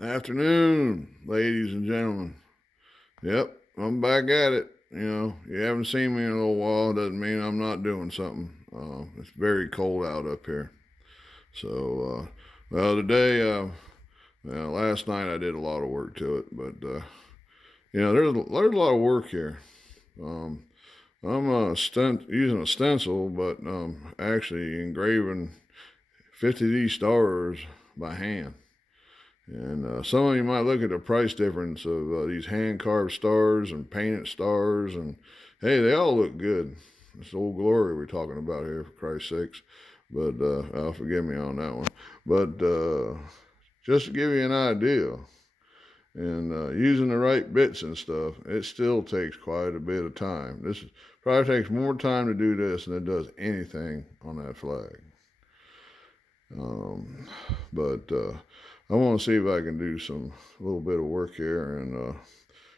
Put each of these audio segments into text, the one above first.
Afternoon, ladies and gentlemen. Yep, I'm back at it. You haven't seen me in a little while. Doesn't mean I'm not doing something. It's very cold out up here. Well, today, last night I did a lot of work to it, but there's a lot of work here. Um, I'm using a stencil, but actually engraving 50 of these stars by hand. And some of you might look at the price difference of these hand carved stars and painted stars, and hey, they all look good. It's Old Glory we're talking about here, for Christ's sakes. But forgive me on that one. But just to give you an idea, and using the right bits and stuff, it still takes quite a bit of time. Probably takes more time to do this than it does anything on that flag. Um, but I want to see if I can do a little bit of work here, and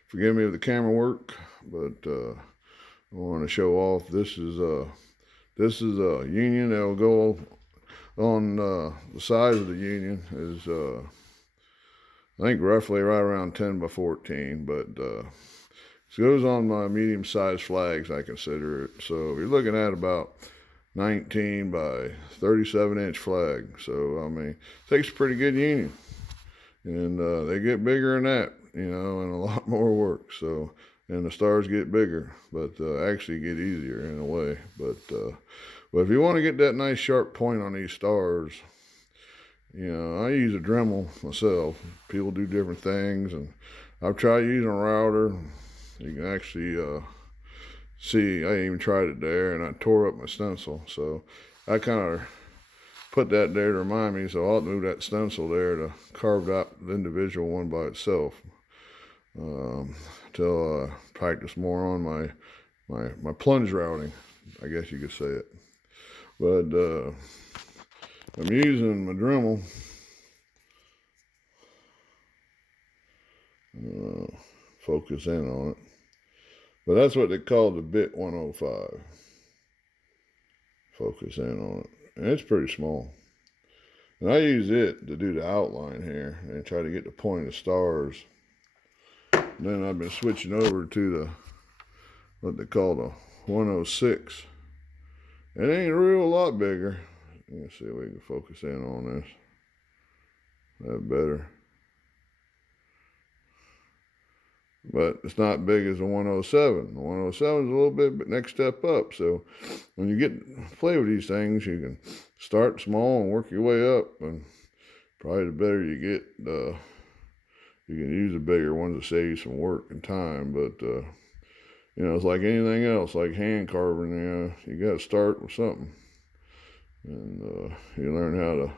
forgive me if the camera work, but I want to show off. This is a union that will go on the size of the union is I think roughly right around 10 by 14, but it goes on my medium-sized flags, I consider it. So you're looking at about 19 by 37-inch flag. So, I mean, it takes a pretty good union. And they get bigger than that, and a lot more work. So, and the stars get bigger, but actually get easier in a way. But if you want to get that nice sharp point on these stars, I use a Dremel myself. People do different things, and I've tried using a router. You can actually see, I even tried it there, and I tore up my stencil. So I kind of put that there to remind me, so I'll move that stencil there to carve out the individual one by itself until I practice more on my plunge routing, I guess you could say it. But I'm using my Dremel. Focus in on it. But that's what they call the bit 105. Focus in on it. And it's pretty small. And I use it to do the outline here and try to get the point of the stars. And then I've been switching over to what they call the 106. It ain't a real lot bigger. Let's see if we can focus in on this. That better. But it's not big as the 107. The 107 is a little bit next step up. So when you play with these things, you can start small and work your way up. And probably the better you get, you can use the bigger ones to save you some work and time. But it's like anything else, like hand carving. You got to start with something, and you learn how to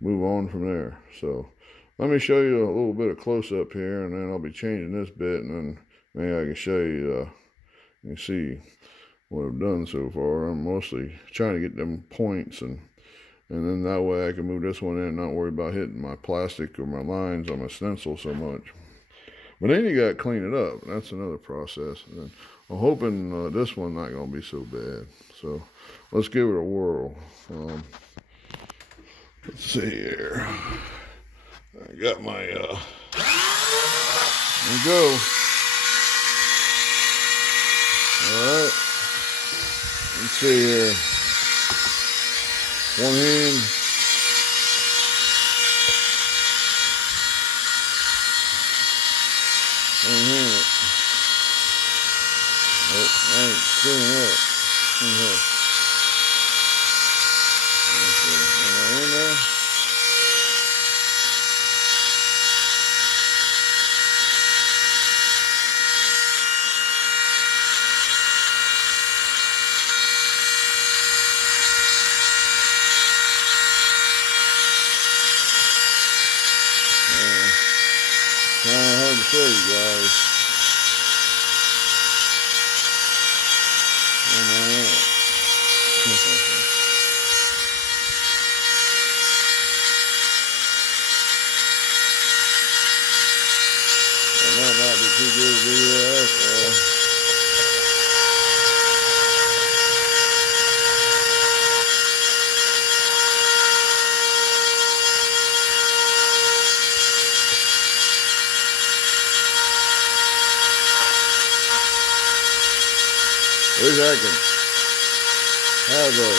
move on from there. So let me show you a little bit of close-up here, and then I'll be changing this bit, and then maybe I can show you, you can see what I've done so far. I'm mostly trying to get them points, and then that way I can move this one in and not worry about hitting my plastic or my lines on my stencil so much. But then you got to clean it up. That's another process. And I'm hoping this one's not going to be so bad. So let's give it a whirl. Let's see here. I got my, there we go. Alright. Let's see here. One hand. One hand. Oh, I ain't screwing up. Okay. Am I in there? Kind of hard to show you guys. Where am I at? That might not be too good a video after all. wish I could have a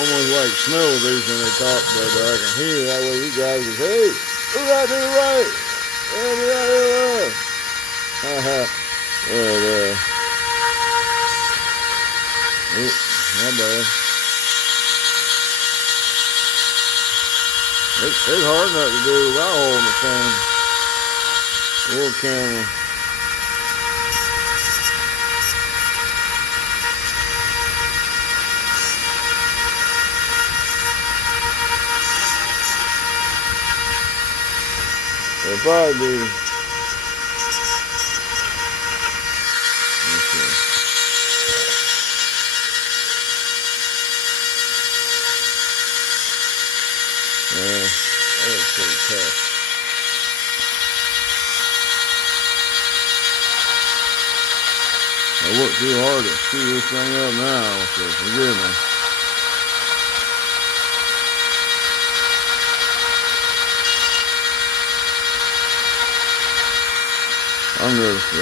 almost like smell these when they talk, but I can hear that way you guys can say, hey, move out to the right. Hey, move out to the left. My bad. It's hard enough to do without holding the phone. Little camera. It'll probably be. Yeah, that was pretty tough. I worked too hard to screw this thing up now, so forgive me. I'm just, you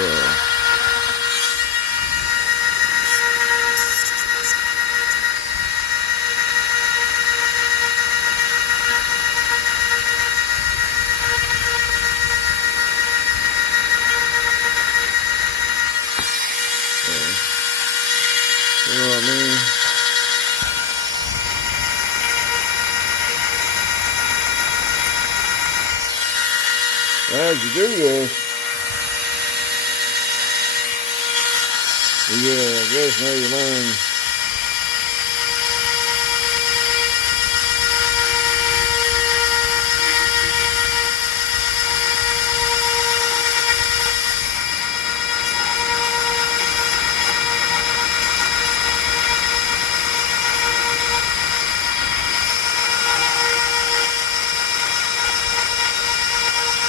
know what I mean? As you do this, I guess now you learn.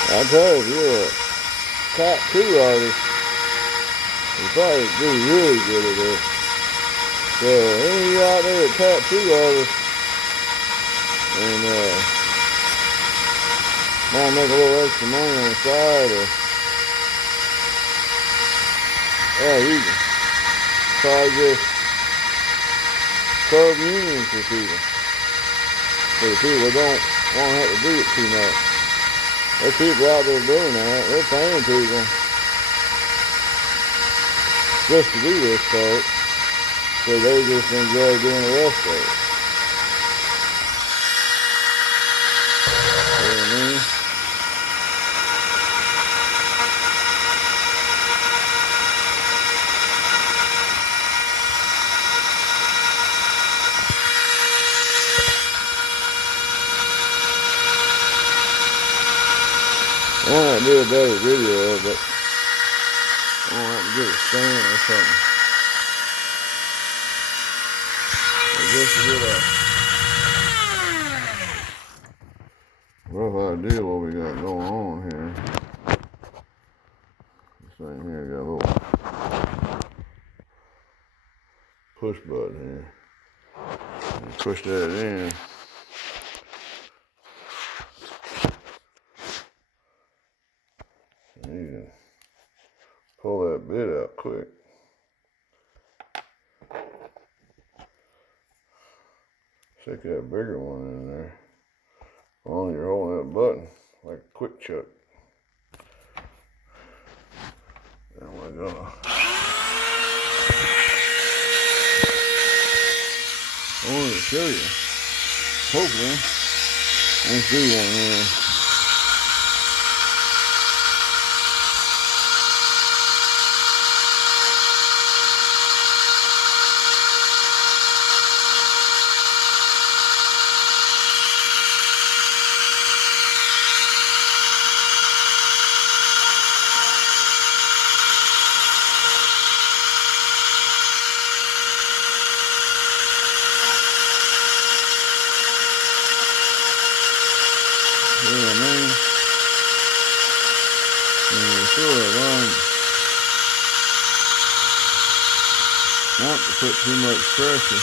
I tell you, if you're a tattoo artist, you probably do really good at it. So any of you out there that tattoo artists and want to make a little extra money on the side, or you can probably just carve unions for people. So the people that don't want to have to do it too much. There's people out there doing that. They're paying people just to do this part, so they just enjoy doing the rest of it. You know what I mean? I want to do a better video, but I want to have to get a stand or something. Just to get a rough idea what we got going on here. This thing here got a little push button here. And push that in. And you can pull that bit out quick. Stick that bigger one in there. While you're holding that button like a quick chuck. And we're gonna. I wanted to show you. Hopefully, let's do one here. You know what I mean? And sure, not to put too much pressure.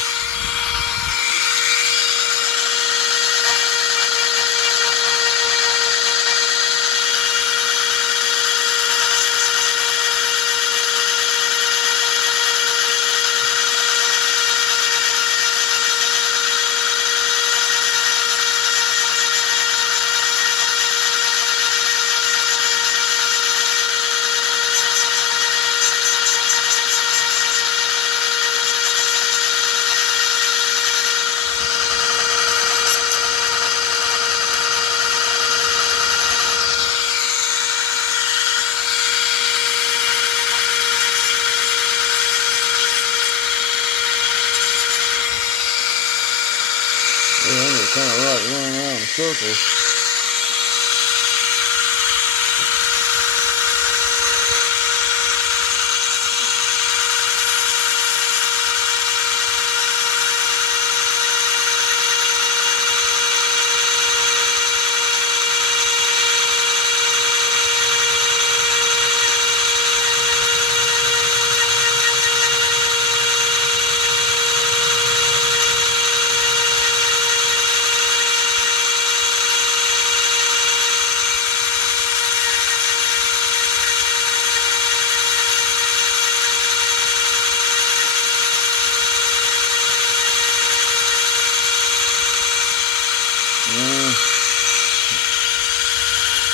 like running around in circles.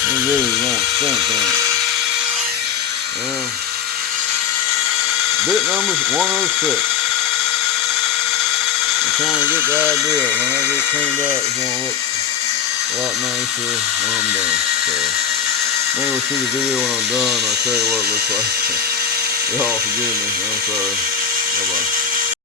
It really won't stink on it. Well, bit number 106. I kind of get the idea. When I get cleaned out, it's going to look a lot nicer when I'm done. So, maybe we'll see the video when I'm done. I'll show you what it looks like. Y'all forgive me. I'm sorry. Bye-bye.